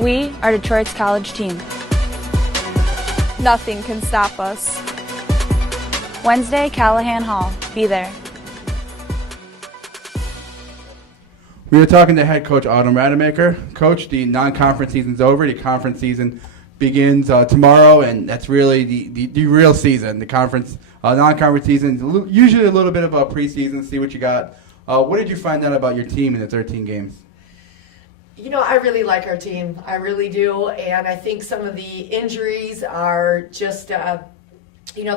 We are Detroit's college team. Nothing can stop us. Wednesday, Callahan Hall. Be there. We are talking to head coach Autumn Rademacher. Coach, the non-conference season's over. The conference season begins tomorrow, and that's really the real season. The conference, non-conference season is usually a little bit of a preseason, see what you got. What did you find out about your team in the 13 games? You know, I really like our team. I really do. And I think some of the injuries are just, the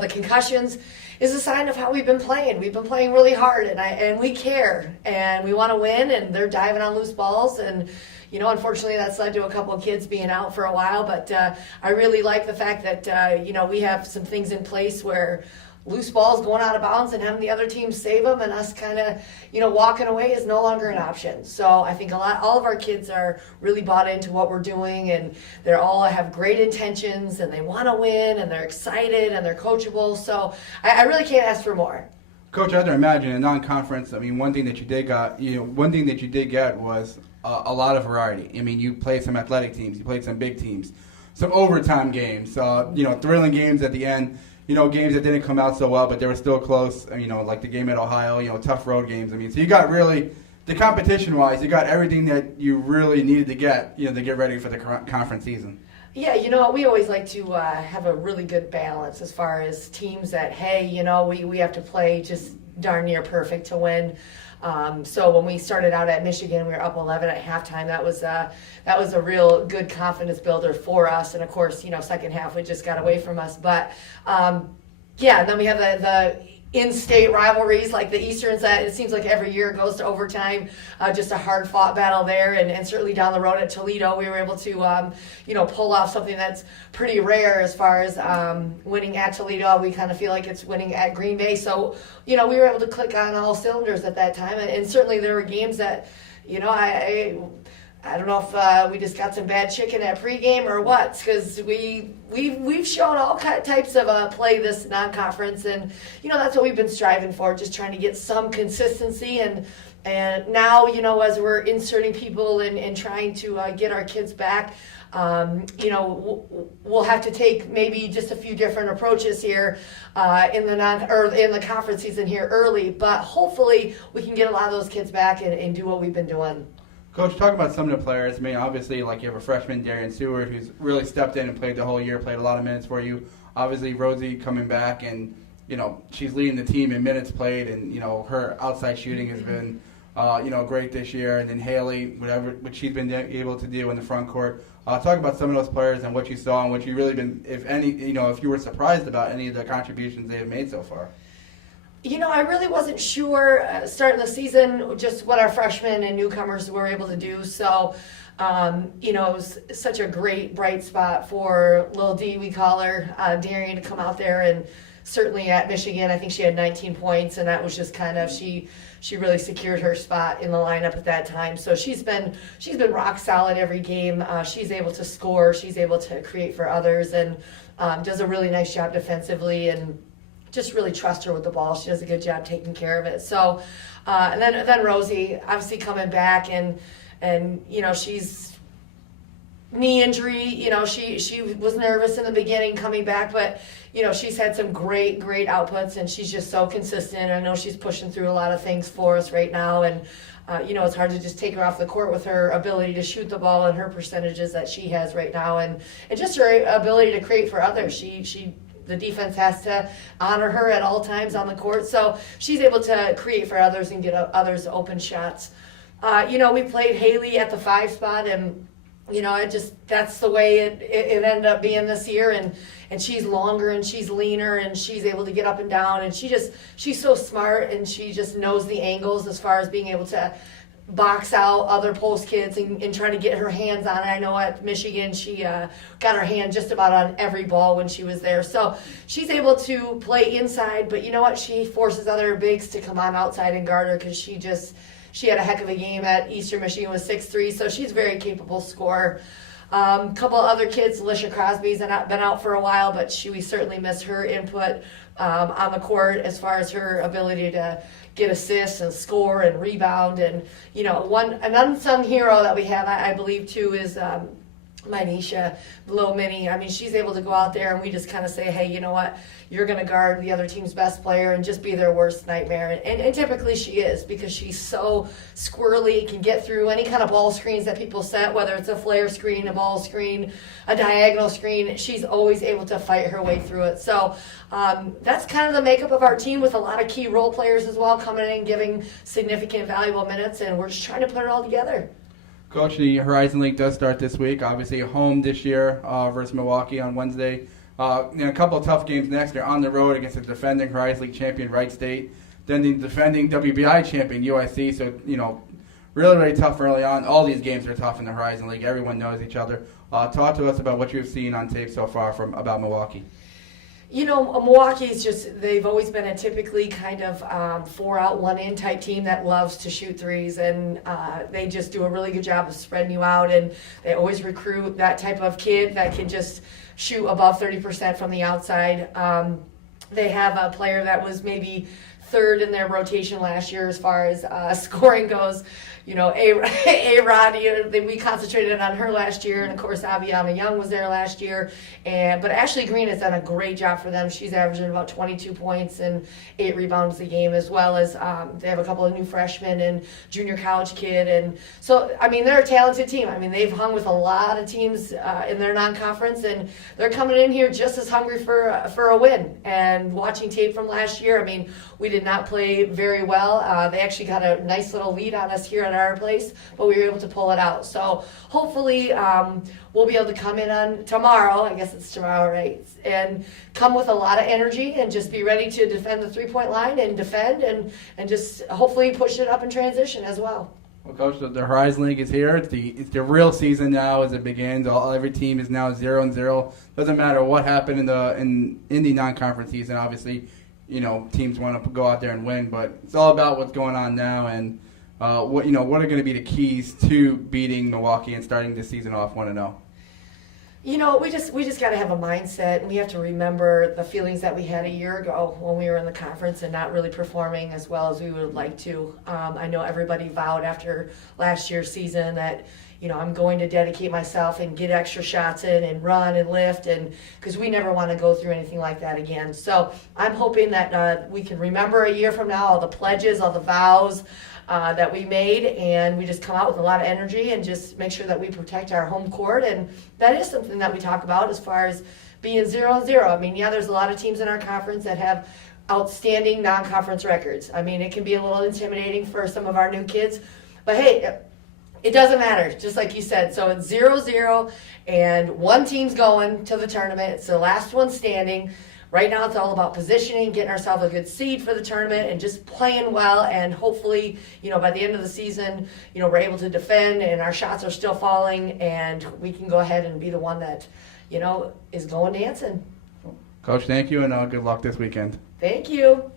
concussions is a sign of how we've been playing. We've been playing really hard, and we care, and we want to win, and they're diving on loose balls. And, unfortunately, that's led to a couple of kids being out for a while. But I really like the fact that, we have some things in place where loose balls going out of bounds and having the other team save them, and us kind of, walking away is no longer an option. So I think all of our kids are really bought into what we're doing, and they all have great intentions, and they want to win, and they're excited, and they're coachable. So I really can't ask for more. Coach, I have to imagine a non-conference. I mean, one thing that you did get was a lot of variety. I mean, you played some athletic teams, you played some big teams, some overtime games, thrilling games at the end. Games that didn't come out so well, but they were still close, like the game at Ohio, tough road games. I mean, so you got really, the competition-wise, you got everything that you really needed to get, to get ready for the conference season. Yeah, we always like to have a really good balance as far as teams that, hey, we have to play just darn near perfect to win. So when we started out at Michigan, we were up 11 at halftime. That was a real good confidence builder for us. And of course, second half it just got away from us. But and then we have the in-state rivalries like the Easterns that it seems like every year it goes to overtime. Just a hard-fought battle there, and certainly down the road at Toledo, we were able to pull off something that's pretty rare as far as winning at Toledo. We kind of feel like it's winning at Green Bay. So we were able to click on all cylinders at that time, and certainly there were games that I don't know if we just got some bad chicken at pregame or what, because we've shown all types of play this non-conference, and that's what we've been striving for, just trying to get some consistency. And now as we're inserting people and trying to get our kids back, we'll have to take maybe just a few different approaches here in the conference season here early, but hopefully we can get a lot of those kids back and do what we've been doing. Coach, talk about some of the players. I mean, obviously, you have a freshman, Darian Seward, who's really stepped in and played the whole year, played a lot of minutes for you. Obviously, Rosie coming back, and, she's leading the team in minutes played, and, her outside shooting has been, great this year. And then Haley, what she's been able to do in the front court. Talk about some of those players and what you saw and what you really been, if you were surprised about any of the contributions they have made so far. I really wasn't sure starting the season just what our freshmen and newcomers were able to do. So, it was such a great bright spot for Lil D, we call her, Darian, to come out there. And certainly at Michigan, I think she had 19 points, and that was just kind of, she really secured her spot in the lineup at that time. So she's been rock solid every game. She's able to score. She's able to create for others, and does a really nice job defensively, and just really trust her with the ball. She does a good job taking care of it. So, and then Rosie, obviously coming back, and she's knee injury. She was nervous in the beginning coming back, but she's had some great outputs, and she's just so consistent. I know she's pushing through a lot of things for us right now, and it's hard to just take her off the court with her ability to shoot the ball and her percentages that she has right now, and just her ability to create for others. The defense has to honor her at all times on the court. So she's able to create for others and get others open shots. We played Haley at the 5 spot, and, that's the way it ended up being this year. And she's longer, and she's leaner, and she's able to get up and down. And she's so smart, and she just knows the angles as far as being able to box out other post kids and trying to get her hands on it. I know at Michigan she got her hand just about on every ball when she was there. So she's able to play inside, but you know what? She forces other bigs to come on outside and guard her, because she had a heck of a game at Eastern Michigan with 6'3", so she's a very capable scorer. A couple of other kids, Alicia Crosby's been out for a while, but we certainly miss her input on the court as far as her ability to get assists and score and rebound. And an unsung hero that we have, I believe too, is my Nisha, little Minnie, I mean, she's able to go out there and we just kind of say, hey, you know what, you're going to guard the other team's best player and just be their worst nightmare. And typically she is, because she's so squirrely, can get through any kind of ball screens that people set, whether it's a flare screen, a ball screen, a diagonal screen. She's always able to fight her way through it. So that's kind of the makeup of our team, with a lot of key role players as well coming in and giving significant, valuable minutes, and we're just trying to put it all together. Coach, the Horizon League does start this week. Obviously, home this year versus Milwaukee on Wednesday. A couple of tough games next year on the road against the defending Horizon League champion Wright State, then the defending WBI champion UIC. So, really, really tough early on. All these games are tough in the Horizon League. Everyone knows each other. Talk to us about what you've seen on tape so far about Milwaukee. Milwaukee's they've always been a typically kind of 4-out, 1-in type team that loves to shoot threes, and they just do a really good job of spreading you out, and they always recruit that type of kid that can just shoot above 30% from the outside. They have a player that was maybe third in their rotation last year as far as scoring goes. A-Rod, we concentrated on her last year, and of course Aviana Young was there last year. But Ashley Green has done a great job for them. She's averaging about 22 points and 8 rebounds a game, as well as they have a couple of new freshmen and junior college kid. And so, they're a talented team. They've hung with a lot of teams in their non-conference, and they're coming in here just as hungry for a win. And watching tape from last year, we did not play very well. They actually got a nice little lead on us here at our place, but we were able to pull it out. So hopefully we'll be able to come in on tomorrow, I guess it's tomorrow, right, and come with a lot of energy and just be ready to defend the three-point line and defend and just hopefully push it up in transition as well. Well, Coach, the Horizon League is here. It's the real season now as it begins. Every team is now 0-0. Doesn't matter what happened in the non-conference season. Obviously, teams want to go out there and win, but it's all about what's going on now and what are going to be the keys to beating Milwaukee and starting the season off 1-0. We just got to have a mindset, and we have to remember the feelings that we had a year ago when we were in the conference and not really performing as well as we would like to. I know everybody vowed after last year's season that I'm going to dedicate myself and get extra shots in and run and lift, and because we never want to go through anything like that again. So I'm hoping that we can remember a year from now all the pledges, all the vows that we made, and we just come out with a lot of energy and just make sure that we protect our home court. And that is something that we talk about as far as being 0-0. There's a lot of teams in our conference that have outstanding non-conference records. It can be a little intimidating for some of our new kids, but hey, it doesn't matter, just like you said. So it's 0-0, and one team's going to the tournament. It's the last one standing. Right now it's all about positioning, getting ourselves a good seed for the tournament, and just playing well. And hopefully, by the end of the season, we're able to defend and our shots are still falling, and we can go ahead and be the one that, is going dancing. Coach, thank you, and good luck this weekend. Thank you.